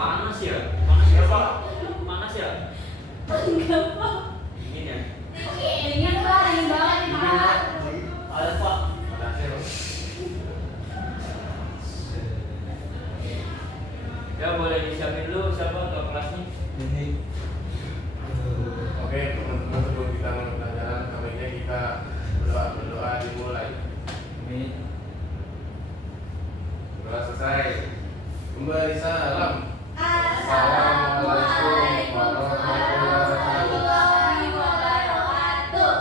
panas ya? Panas ya Pak? Panas ya? Enggak, Pak. Dingin ya? Dingin, Pak. Dingin banget nih, Pak. Ada Pak. Ya boleh disiapin dulu siapa untuk kelasnya? Ini Oke, teman-teman, sebelum kita mulai pelajaran, sebaiknya kita berdoa dimulai. ini Doa selesai. Kembali salam. Assalamualaikum warahmatullahi wabarakatuh.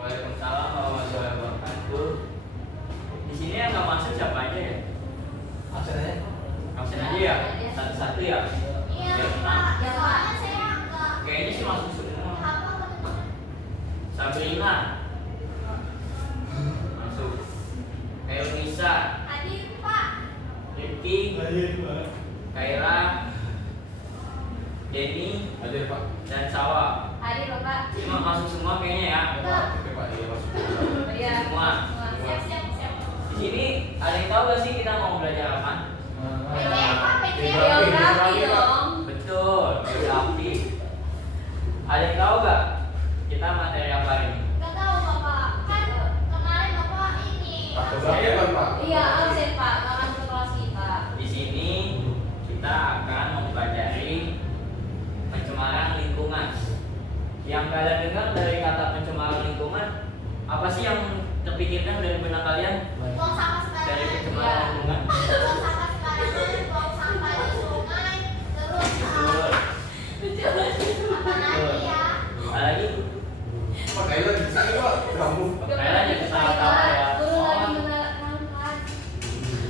Waalaikumsalam warahmatullahi wabarakatuh. Di sini yang nggak masuk siapa aja ya? absen aja. Absen aja ya? Satu-satu ya? Iya, Ya, Pak. Ya, Pak. Saya enggak. Kayaknya sih masuk semua. Sabrina masuk. Elisa, Hadir, Pak. Rifki, Kaira, Denny, Hadir Pak. dan Sawa. Hadir, Bapak. Ini masuk semua kayaknya ya? Oke Pak, iya masuk. Iya. Semua. Siap, siap, siap. Di sini ada yang tahu gak sih kita mau belajar apa? Geografi dong. Betul, geografi. Ada yang tahu gak kita materi apa ini? Enggak tahu, Bapak. Kan kemarin Bapak ini. Pak, geografi apa Pak? Iya, absen, Pak. Enggak masuk ke kelas kita. Di sini kita akan mempelajari pencemaran lingkungan. Yang kalian dengar dari kata pencemaran lingkungan, apa sih yang terpikirkan dari benak kalian Buang sampah sembarangan. dari pencemaran Iya. lingkungan? Buang sampah sembarangan, buang sampah di sungai, terus Betul. apa lagi ya? Ada lagi? Pak, kayaknya di sini Pak. Kamu. Kayaknya jadi salah ya. Guru lagi menerangkan.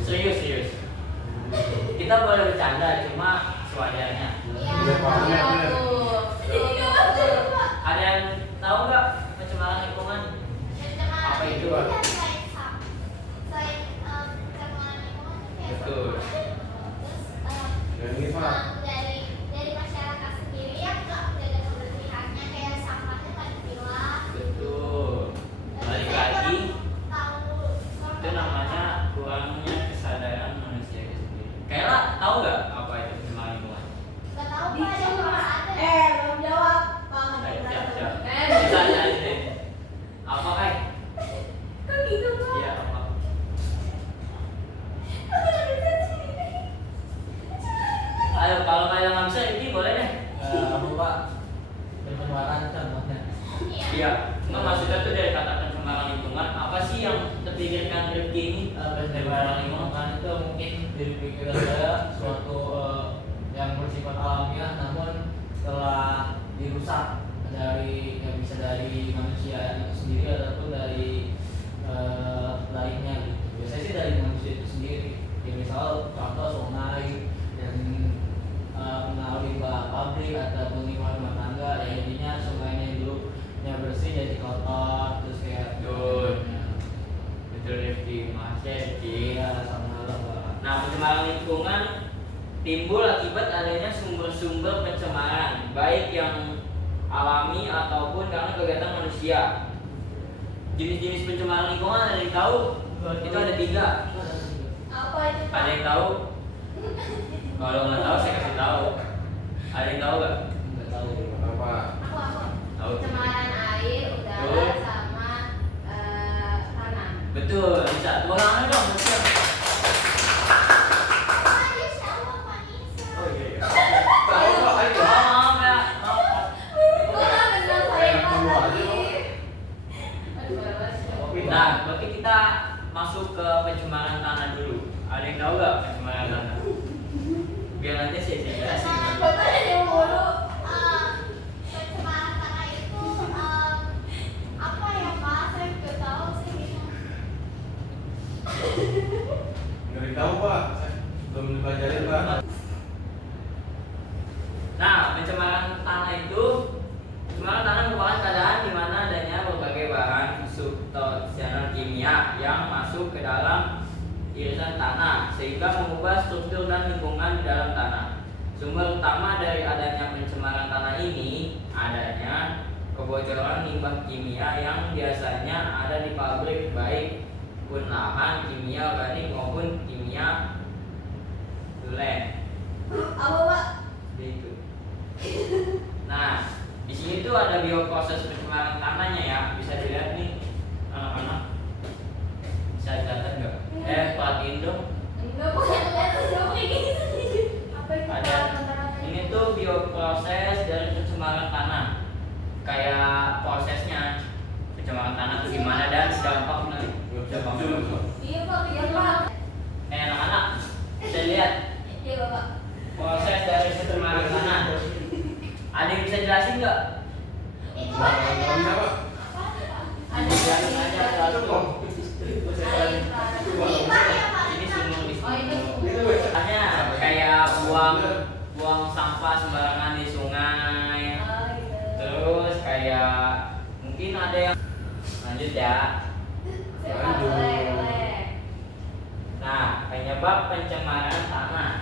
Serius, serius. Kita boleh bercanda, cuma sewajarnya. Iya, Iya, Pak. iya, Bener, tuh. Tuh. Ada yang tahu nggak pencemaran lingkungan? Apa itu, Pak? Betul. Dan ini Pak. Dari masyarakat sendiri ya nggak menjaga kebersihannya kayak sampahnya kan dipilah. Betul. Balik lagi, itu namanya kurangnya kesadaran manusia itu sendiri. Kayla tahu nggak apa itu pencemaran lingkungan? Nggak tahu Pak, yang pernah ada. Belum jawab. Baik, siap, siap. Bisa aja deh. Apa Kai? Kok gitu Pak? Iya apa? Ayo kalau kalian nggak bisa ini boleh deh. Apa Pak? Pencemaran contohnya. Iya. Nggak maksudnya tuh dari kata pencemaran lingkungan. Apa sih yang terpikirkan Rifki ini? Pencemaran lingkungan itu mungkin dari pikiran saya suatu yang bersifat alamiah, namun telah dirusak dari yang bisa dari manusia itu sendiri ataupun dari lainnya gitu. Biasanya sih dari manusia itu sendiri. Ya misal contoh sungai yang kena limbah pabrik ataupun limbah rumah tangga, ya intinya sungainya dulunya bersih jadi kotor terus kayak Betul. Betul Rifki. Makasih ya, Rifki. iya sama lah Pak. Nah, pencemaran lingkungan timbul akibat adanya sumber-sumber pencemaran, baik yang alami ataupun karena kegiatan manusia. Jenis-jenis pencemaran lingkungan ada yang tahu? Itu ada 3. Apa itu Pak? Ada yang tahu? Kalau nggak tahu saya kasih tahu. Ada yang tahu nggak? Nggak tahu ya. Apa? Aku. Tahu. Pencemaran air, udara, Betul. sama tanah. Betul, bisa. Tepuk tangan dong. Betul. Oh iya iya. Tahu Pak, ayo. Maaf ya. Maaf. Bukan benar saya Enak dulu Pak aja, tadi. Pak. Nah, berarti kita masuk ke pencemaran tanah dulu. Ada yang tahu nggak pencemaran tanah? Biar nanti saya jelasin. Bapak mulu. Pencemaran tanah itu apa ya Pak? Saya nggak tahu sih. Nggak ada yang tahu Pak. Saya belum dipelajarin Pak. Nah, pencemaran tanah merupakan keadaan di mana adanya berbagai bahan substansial kimia yang masuk ke dalam irisan tanah sehingga mengubah struktur dan lingkungan di dalam tanah. Sumber utama dari adanya pencemaran tanah ini adanya kebocoran limbah kimia yang biasanya ada di pabrik, baik pun lahan kimia organik maupun kimia tulen. Apa Pak? Iya Bapak. Proses dari pencemaran tanah. Ada yang bisa jelasin nggak? Itu Nah, kan ada nggak bisa, Pak. apa nih, Pak? Ada Jelasin aja satu. air tanah. Limbah ya Pak. Ini sumur di Oh, ini sumur. sumur. Hanya kayak buang sampah sembarangan di sungai. Oh, gitu. Terus kayak mungkin ada yang lanjut ya. Siapa? Boleh, boleh. Nah, penyebab pencemaran tanah.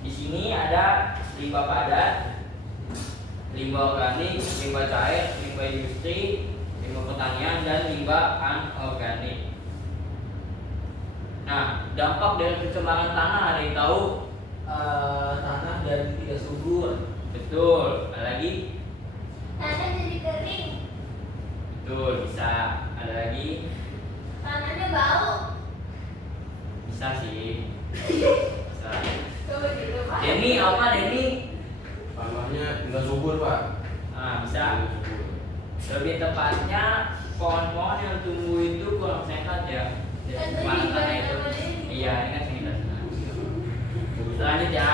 Di sini ada limbah padat, limbah organik, limbah cair, limbah industri, limbah pertanian, dan limbah anorganik. Nah, dampak dari pencemaran tanah ada yang tahu? Tanah jadi tidak subur. Betul. Ada lagi? Tanah jadi kering. Betul. Bisa. Ada lagi? Tanahnya bau. Bisa sih. Bisa. Coba gitu Pak. Denny apa Denny? Tanahnya nggak subur, Pak. Ah, bisa. Nggak subur. Lebih tepatnya pohon-pohon yang tumbuh itu kurang sehat ya. Jadi Kan tadi pencemaran tanah itu. juga namanya. Iya, ini kan sekitar sana. Lanjut ya.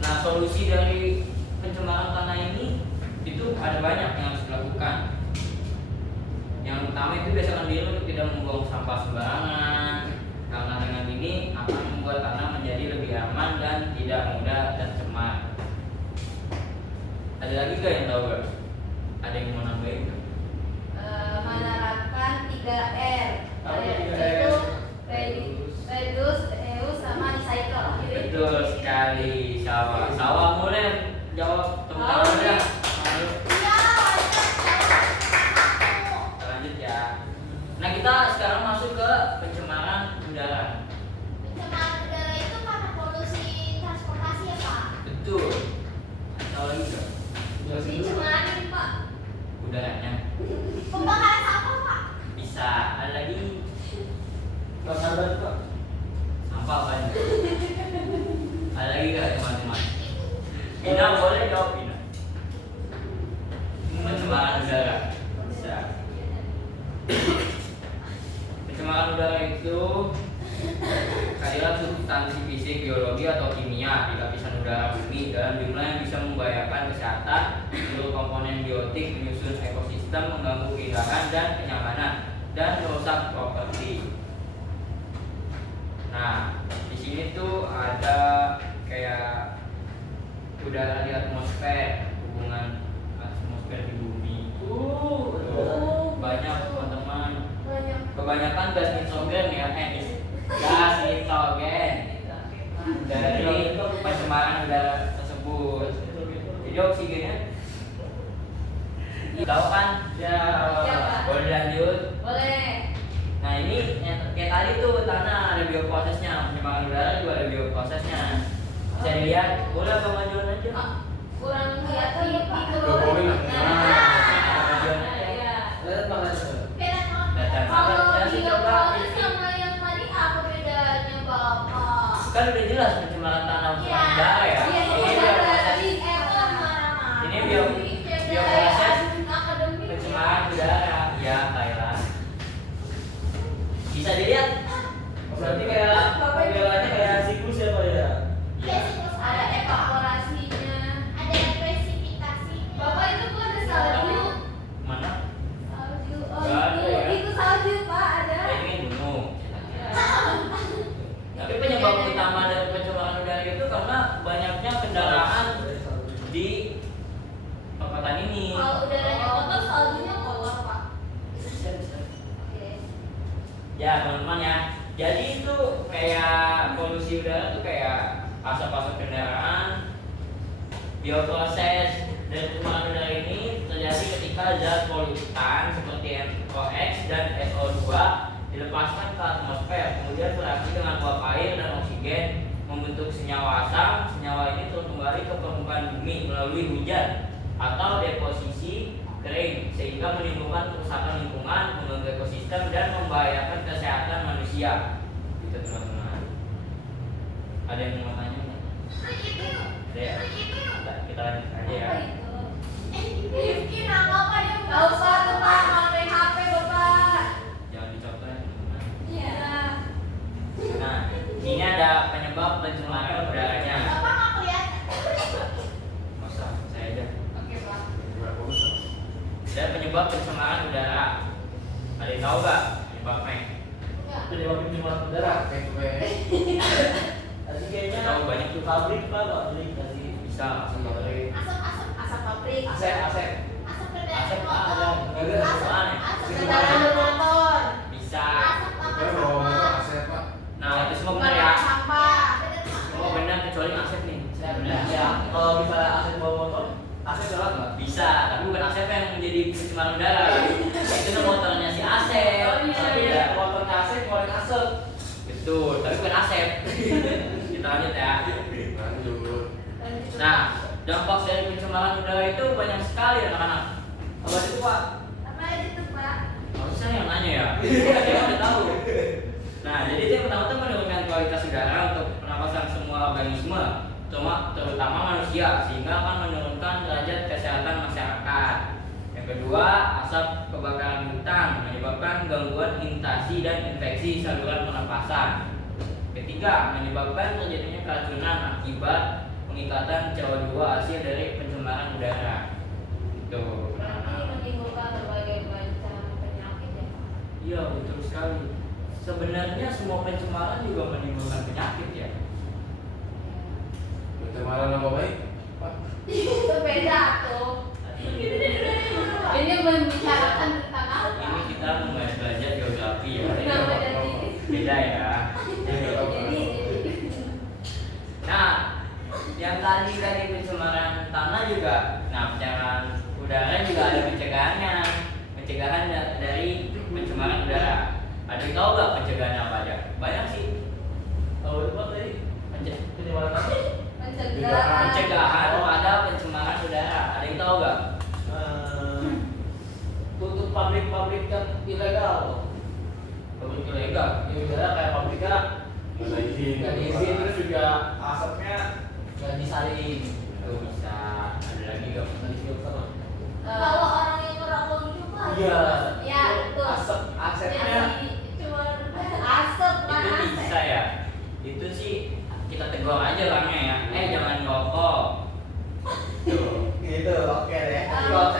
Nah, solusi dari pencemaran tanah ini itu ada banyak yang harus dilakukan. Yang pertama itu biasakan diri untuk tidak membuang sampah sembarangan, karena dengan ini akan membuat tanah menjadi lebih aman dan tidak mudah tercemar. Ada lagi gak yang tahu gak? Ada yang mau nambahin gak? Menerapkan 3R. Apa Yaitu 3R? reduce, reuse, sama recycle. Betul sekali. Sawah mulai jawab tepuk Oh, tangan ya. iya. Ayo, Iya, satu. lanjut ya. Nah, kita sekarang masuk ke pencemaran udara. Pencemaran udara itu karena polusi transportasi ya Pak. Betul. Tahu lagi gak? Dicemarin Pak. Udaranya. Pembakaran sampah Pak. Bisa. Ada lagi? Sabar Pak. Sampah banyak. Ada lagi gak teman-teman? Ina boleh jawab Ina. Pencemaran udara. Bisa. Pencemaran udara itu adalah substansi fisik, biologi atau kimia di lapisan udara bumi dalam jumlah yang bisa membahayakan kesehatan seluruh komponen biotik, menyusun ekosistem, mengganggu keindahan dan kenyamanan, dan merusak properti. Nah, di sini tuh ada kayak udara di atmosfer, hubungan atmosfer di bumi. Banyak teman-teman. Banyak. Kebanyakan gas nitrogen ya, gas nitrogen dari pencemaran udara tersebut. Jadi oksigennya tahu kan? Ya, boleh lanjut. Boleh. Nah, ini yang kayak tadi tuh tanah ada bioprosesnya, pencemaran udara juga ada bioprosesnya. Bisa dilihat, boleh apa majuan aja? Kurang lihat di Jokowi lah. Majuan aja. Iya. Lihat Pak. Beda banget. Datang. Kalau Jelasin coba. bioproses sama yang tadi apa bedanya Bapak? Kan udah jelas pencemaran tanah Iya. pencemaran udara ya. Iya, Ini bioproses Ini bioproses pencemaran udara. Ya, Thailand. Bisa dilihat. Berarti kayak modelannya kayak siklus ya Pak ya. Iya sih, terus Ada evaporasinya. ada presipitasinya. Bapak itu kok ada salju? Mana? Salju. Oh, Nggak ada itu. ya? Itu salju Pak ada. Ini kan gunung. Tapi penyebab utama dari pencemaran udara itu karena banyaknya kendaraan di perkotaan ini. Kalau udaranya kotor, saljunya kotor Pak. Bisa, bisa. Oke. Ya teman-teman ya. Jadi itu kayak polusi udara tuh kayak asap-asap kendaraan, bioproses dan pencemaran udara ini terjadi ketika zat polutan seperti NOx dan SO2 dilepaskan ke atmosfer, kemudian bereaksi dengan uap air dan oksigen membentuk senyawa asam. Senyawa ini turun kembali ke permukaan bumi melalui hujan atau deposisi kering, sehingga menimbulkan kerusakan lingkungan, mengganggu ekosistem dan membahayakan kesehatan manusia. Gitu teman-teman. Ada yang mau tanya nggak? Ada ya? Nggak, kita lanjut aja ya. Apa itu? Rifki nangkap aja Nggak usah tuh Pak, matiin HP Bapak. Jangan dicontoh ya teman-teman. Iya. udara. Tadi kayaknya Tahu banyak tuh. pabrik pabrik tadi Bisa masuk pabrik. Asap pabrik. asep. Asap Asap kendaraan ada. motor. Ada Asap apaan ya? kendaraan motor. Bisa. Asap Saya bawa motor sampah. aset pak. Nah, itu semua benar ya. Sampah. Semua benar kecuali asep nih. Saya benar ya. Kalau misalnya asep bawa motor, asep jalan nggak? Bisa, tapi bukan Asep yang menjadi pencemaran udara. Itu tuh motornya si Asep. Tapi ya motornya asep ngeluarin asap. Betul, tapi bukan Asep. Kita lanjut ya. Lanjut. Nah, dampak dari pencemaran udara itu banyak sekali anak-anak. Apa itu Pak? Apa itu Pak? Harusnya yang nanya ya. Saya udah tahu. Nah, jadi itu yang pertama itu menurunkan kualitas udara untuk pernapasan semua organisme, terutama manusia, sehingga akan menurunkan derajat kesehatan masyarakat. Yang kedua, asap kebakaran hutan menyebabkan gangguan iritasi dan infeksi saluran pernapasan. Ketiga, menyebabkan terjadinya keracunan akibat pengikatan CO2 hasil dari pencemaran udara. Itu. Berarti menimbulkan berbagai macam penyakit ya Pak? Iya, betul sekali. Sebenarnya semua pencemaran juga menimbulkan penyakit ya. Pencemaran nama baik pak. Itu beda tuh. Ini membicarakan tentang apa? Ini kita mulai belajar geografi ya. Kenapa jadi? Beda ya. Jadi Nah, yang tadi pencemaran tanah juga. Nah, pencemaran udara juga ada pencegahannya. Pencegahan dari pencemaran udara. Ada yang tahu nggak pencegahannya apa aja? Banyak sih. Tahu itu Pak tadi? Penyemaran apa? pencegahan. Pencegahan pada pencemaran udara. Ada yang tahu nggak? Tutup pabrik-pabrik yang ilegal. Pabrik ilegal. Ya udara kayak pabriknya Nggak ada izin. nggak diizin, terus juga asapnya nggak disaring. Tuh bisa. Ada lagi nggak? Nggak difilter. Kalau orang yang ngerokok gitu Pak. Iya. Ya, betul. Asapnya Jadi cuma asap lah Itu asap. bisa ya. Itu sih kita tegur aja orangnya ya. Jangan ngerokok. Tuh. gitu, oke deh. Tapi kalau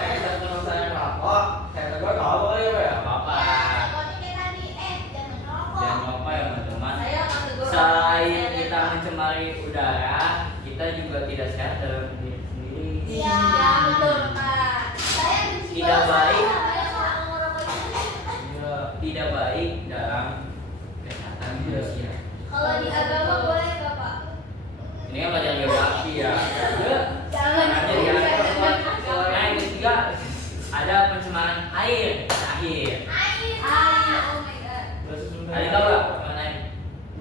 saya ngerokok, saya tegur nggak apa-apa ya Pak ya? Gak apa-apa. Ya, pokoknya kayak tadi, jangan ngerokok. Jangan ngerokok ya teman-teman. Saya akan tegur. Selain kita mencemari udara, kita juga tidak sehat dalam diri sendiri. Iya, betul Pak. Saya benci Tidak banget baik. sama yang orang ngerokok itu. Iya. Tidak baik dalam kesehatan manusia. Kalau di agama boleh nggak Pak? Ini kan belajar geografi ya. Jangan Lanjut ya. Nah, yang ketiga ada pencemaran air. Air. Air. Oh my god. Ada yang tahu nggak pencemaran air?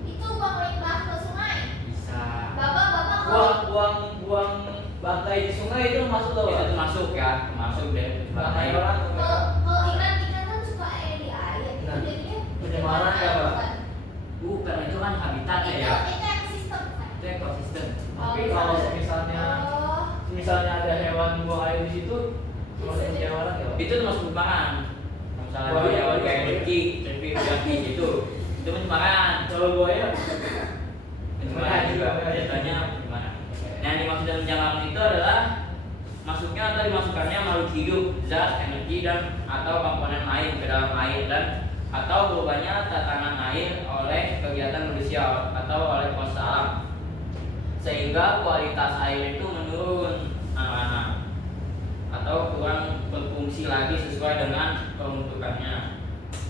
Itu buang limbah ke sungai. Bisa. Bapak kalau Buang bangkai di sungai itu masuk loh. Itu termasuk ya, termasuk dari pencemaran Bangkai air. orang. kalau ikan kan suka di air. Nah, Jadinya pencemaran ya, Pak? Bukan, itu kan habitatnya Itu ya. ekosistem. Itu ekosistem. Tapi kalau misalnya ada hewan buang air di situ, termasuk pencemaran ya Pak? Itu termasuk pencemaran. Misalnya Buaya, hewan kayak buaya. kerikil, kerikil gitu. Itu pencemaran. Kalau buaya, Pencemaran juga. Biasanya pencemaran. Nah, yang dimaksud dengan pencemaran itu adalah masuknya atau dimasukkannya makhluk hidup, zat, energi dan atau komponen air ke dalam air dan atau berubahnya tatanan air oleh kegiatan manusia atau oleh proses alam sehingga kualitas air itu menurun anak-anak atau kurang berfungsi lagi sesuai dengan peruntukannya.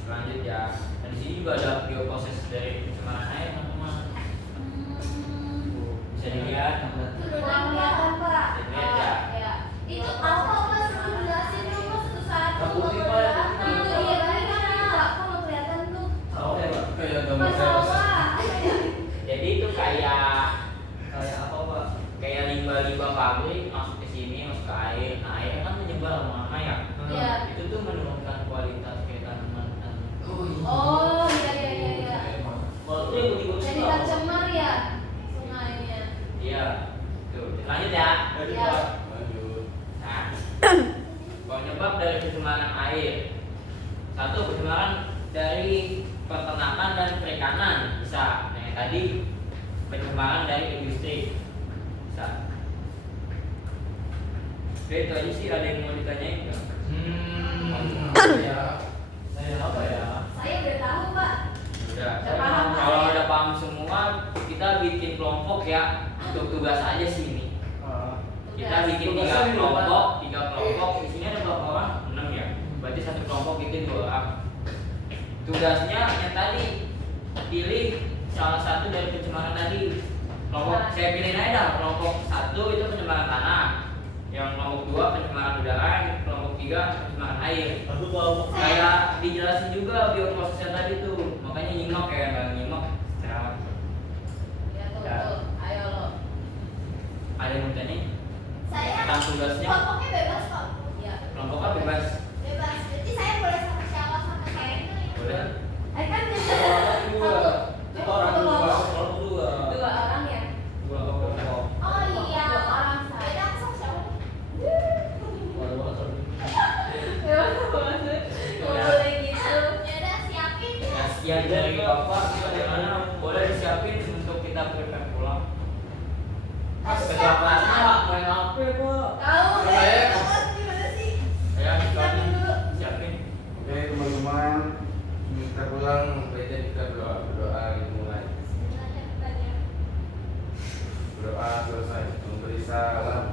Lanjut ya. Dan di sini juga ada bioproses dari pencemaran air teman-teman. Bisa dilihat. Kurang kelihatan Pak. Lihat ya. Ya. Itu apa Pak? Suruh jelasin dulu satu-satu. Yang putih, Pak, yang putih. Itu dia tadi kan Pak, kalau kelihatan tuh. tahu ya Pak? Kayak gambar saya Masalah. Jadi itu kayak Kayak apa Pak? kayak limbah-limbah pabrik masuk ke sini, masuk ke air. Nah, air kan menyebar kemana ya? Iya. Itu tuh menurunkan kualitas kayak tanaman. Oh, iya. Kalau itu yang putih-putih Jadi Pak. tercemar ya sungainya. Iya. Tuh, lanjut ya. Jadi Iya. Pak, Lanjut. Nah, penyebab dari pencemaran air. Satu, pencemaran dari peternakan dan perikanan bisa. Nah, yang tadi pencemaran dari industri bisa. Oke, itu aja sih. Ada yang mau ditanyain nggak? ya, saya apa ya? Saya udah tahu Pak. Udah. Udah paham. Kalau kelompok ya untuk tugas aja sih ini. Kita bikin Tugasnya tiga kelompok. Di sini ada berapa orang? 6 ya. Berarti satu kelompok bikin 2 orang. Tugasnya yang tadi pilih salah satu dari pencemaran tadi. Saya pilihin aja dah. Kelompok 1 itu pencemaran tanah, yang kelompok 2 pencemaran udara, yang kelompok 3 pencemaran air. Aku kelompok Kayak dijelasin juga bioprosesnya tadi tuh, makanya nyimak kayak nggak nyimak. Ya tuh, Ya. tuh. Ayo lo. Ada yang mau tanya? Saya Tentang tugasnya. kelompoknya bebas kok. Ya. Kelompoknya bebas. Bebas. Berarti saya boleh sama siapa sama saya. Boleh. Kan Kita orang dua. Dua orang ya. Dua kelompok. Oh iya. Beda aku sama siapa? Boleh gitu. Ya udah siapin ya. Ya, sekian dari Bapak. Bagaimana? Boleh disiapin untuk kita prepare pulang. Ketua kelasnya main HP Pak. Tahu Saya. gimana sih? ya Siapin dulu. siapin. Oke teman-teman, kita pulang baiknya kita berdoa dimulai. Berdoa selesai memberi salam